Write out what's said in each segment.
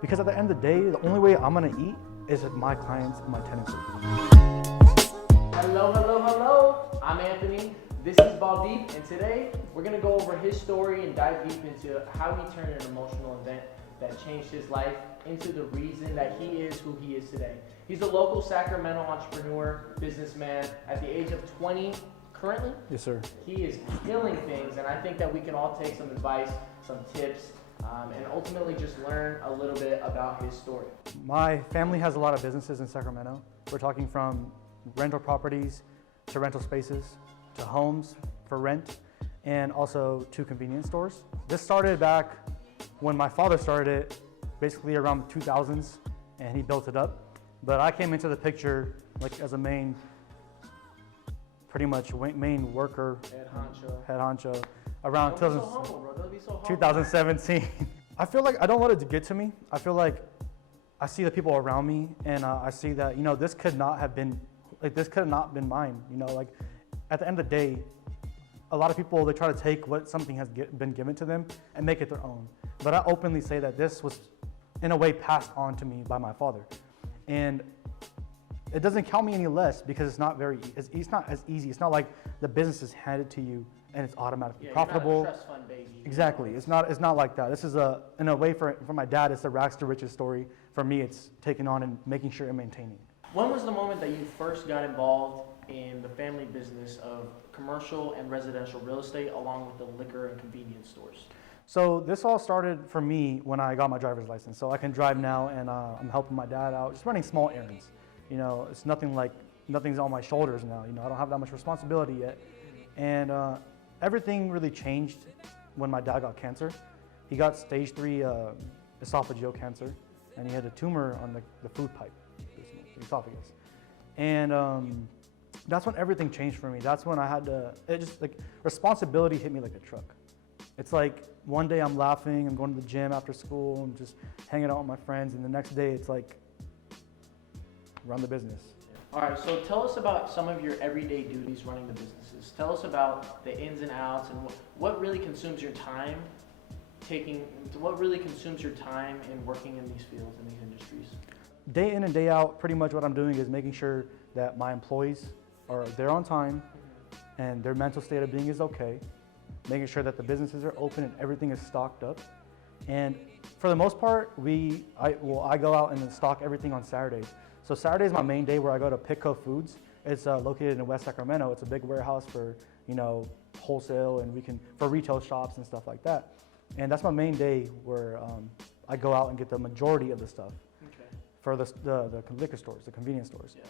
Because at the end of the day, the only way I'm gonna eat is with my clients and my tenancy. Hello, hello, hello. I'm Anthony. This is Baldeep, and today we're gonna go over his story and dive deep into how he turned an emotional event that changed his life into the reason that he is who he is today. He's a local Sacramento entrepreneur, businessman. At the age of 20, currently, Yes, sir. he is killing things, and I think that we can all take some advice, some tips, and ultimately just learn a little bit about his story. My family has a lot of businesses in Sacramento. We're talking from rental properties to rental spaces to homes for rent and also to convenience stores. This started back when my father started it, basically around the 2000s, and he built it up. But I came into the picture like as a main worker, head honcho, around Don't be so humble, bro. Don't be so humble. 2017. I feel like I don't let it get to me. I feel like I see the people around me, and I see that this could not have been mine. Like at the end of the day, a lot of people, they try to take what something has been given to them and make it their own. But I openly say that this was in a way passed on to me by my father, and it doesn't count me any less because it's not as easy. It's not like the business is handed to you and it's automatically profitable. You're not a trust fund baby. Exactly. It's not like that. This is in a way for my dad, it's a rags to riches story. For me, it's taking on and making sure and maintaining. When was the moment that you first got involved in the family business of commercial and residential real estate along with the liquor and convenience stores? So this all started for me when I got my driver's license. So I can drive now, and I'm helping my dad out, just running small errands. It's nothing's on my shoulders now. I don't have that much responsibility yet. And everything really changed when my dad got cancer. He got stage 3 esophageal cancer, and he had a tumor on the food pipe, the esophagus. And that's when everything changed for me. That's when I had to, responsibility hit me like a truck. It's like one day I'm laughing, I'm going to the gym after school, I'm just hanging out with my friends, and the next day it's like, run the business. All right, so tell us about some of your everyday duties running the businesses. Tell us about the ins and outs and what really consumes your time in working in these fields, in these industries. Day in and day out, pretty much what I'm doing is making sure that my employees are there on time and their mental state of being is okay, making sure that the businesses are open and everything is stocked up. And for the most part, I go out and then stock everything on Saturdays. So Saturday is my main day where I go to Pitco Foods. It's located in West Sacramento. It's a big warehouse for wholesale and for retail shops and stuff like that. And that's my main day where I go out and get the majority of the stuff for the liquor stores, the convenience stores. Yeah.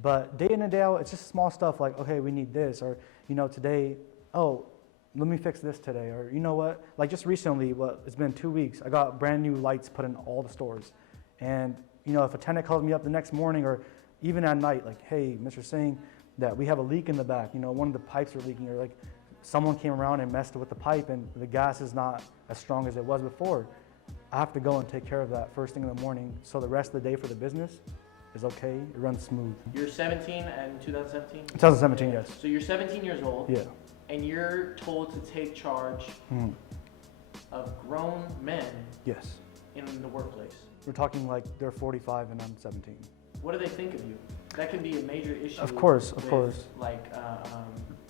But day in and day out, it's just small stuff like, okay, we need this, or today, oh, let me fix this today, or you know what? Like just recently, it's been 2 weeks, I got brand new lights put in all the stores. And if a tenant calls me up the next morning or even at night, like, hey, Mr. Singh, that we have a leak in the back, one of the pipes are leaking, or like someone came around and messed with the pipe and the gas is not as strong as it was before. I have to go and take care of that first thing in the morning so the rest of the day for the business is okay, it runs smooth. You're 17 and 2017? 2017, yes. So you're 17 years old. Yeah. And you're told to take charge of grown men Yes. in the workplace. We're talking like they're 45 and I'm 17. What do they think of you? That can be a major issue. Of course. Like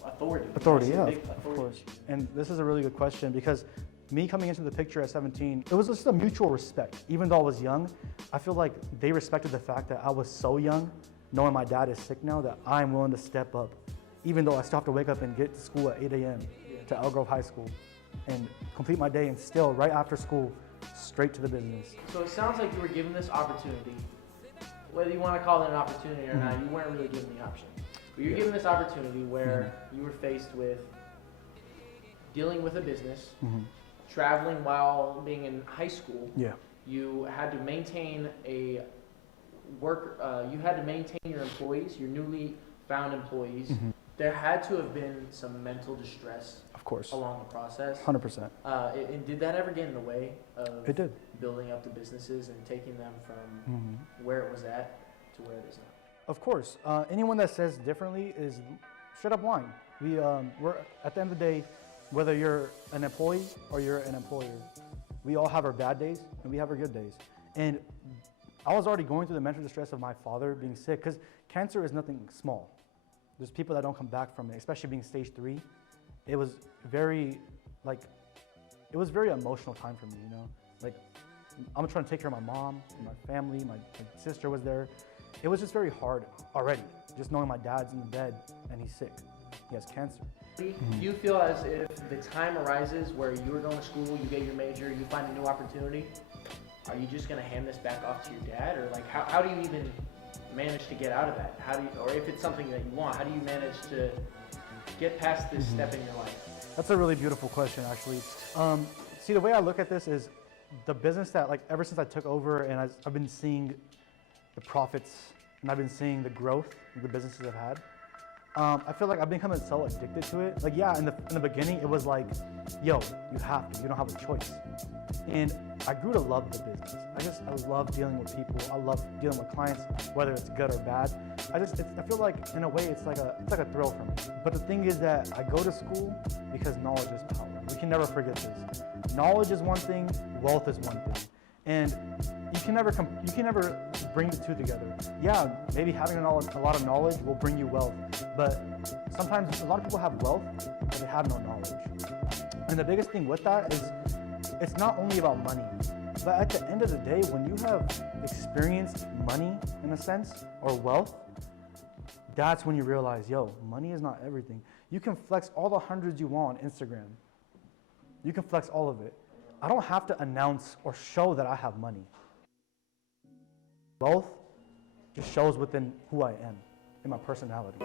authority. Authority, yeah, Big of authority course. issue. And this is a really good question because me coming into the picture at 17, it was just a mutual respect. Even though I was young, I feel like they respected the fact that I was so young, knowing my dad is sick now, that I'm willing to step up, even though I still have to wake up and get to school at 8 a.m. to Elk Grove High School and complete my day, and still right after school, straight to the business. So it sounds like you were given this opportunity. Whether you want to call it an opportunity or not, you weren't really given the option. But you're given this opportunity where you were faced with dealing with a business, traveling while being in high school. Yeah. You had to maintain you had to maintain your employees, your newly found employees. There had to have been some mental distress, Of course. along the process. 100%. And did that ever get in the way of It did. building up the businesses and taking them from where it was at to where it is now? Of course. Anyone that says differently is straight up lying. We're at the end of the day, whether you're an employee or you're an employer, We all have our bad days and we have our good days. And I was already going through the mental distress of my father being sick, because cancer is nothing small. There's people that don't come back from it, especially being stage 3. It was very, like, it was very emotional time for me, you know? Like, I'm trying to take care of my mom, and my family, my sister was there. It was just very hard already, just knowing my dad's in the bed and he's sick. He has cancer. Do you feel as if the time arises where you're going to school, you get your major, you find a new opportunity, are you just going to hand this back off to your dad? Or like, how do you even manage to get out of that? How do you, or if it's something that you want, how do you manage to get past this step in your life? That's a really beautiful question, actually. See, the way I look at this is the business that, like, ever since I took over and I've been seeing the profits and I've been seeing the growth the businesses have had. I feel like I've become so addicted to it. Like, yeah, in the beginning, it was like, yo, you have to, you don't have a choice. And I grew to love the business. I love dealing with people. I love dealing with clients, whether it's good or bad. I feel like, in a way, it's like a thrill for me. But the thing is that I go to school because knowledge is power. We can never forget this. Knowledge is one thing, wealth is one thing. And you can never bring the two together. Yeah, maybe having a lot of knowledge will bring you wealth, but sometimes a lot of people have wealth, but they have no knowledge. And the biggest thing with that is it's not only about money, but at the end of the day, when you have experienced money, in a sense, or wealth, that's when you realize, yo, money is not everything. You can flex all the hundreds you want on Instagram. You can flex all of it. I don't have to announce or show that I have money. Wealth just shows within who I am and my personality.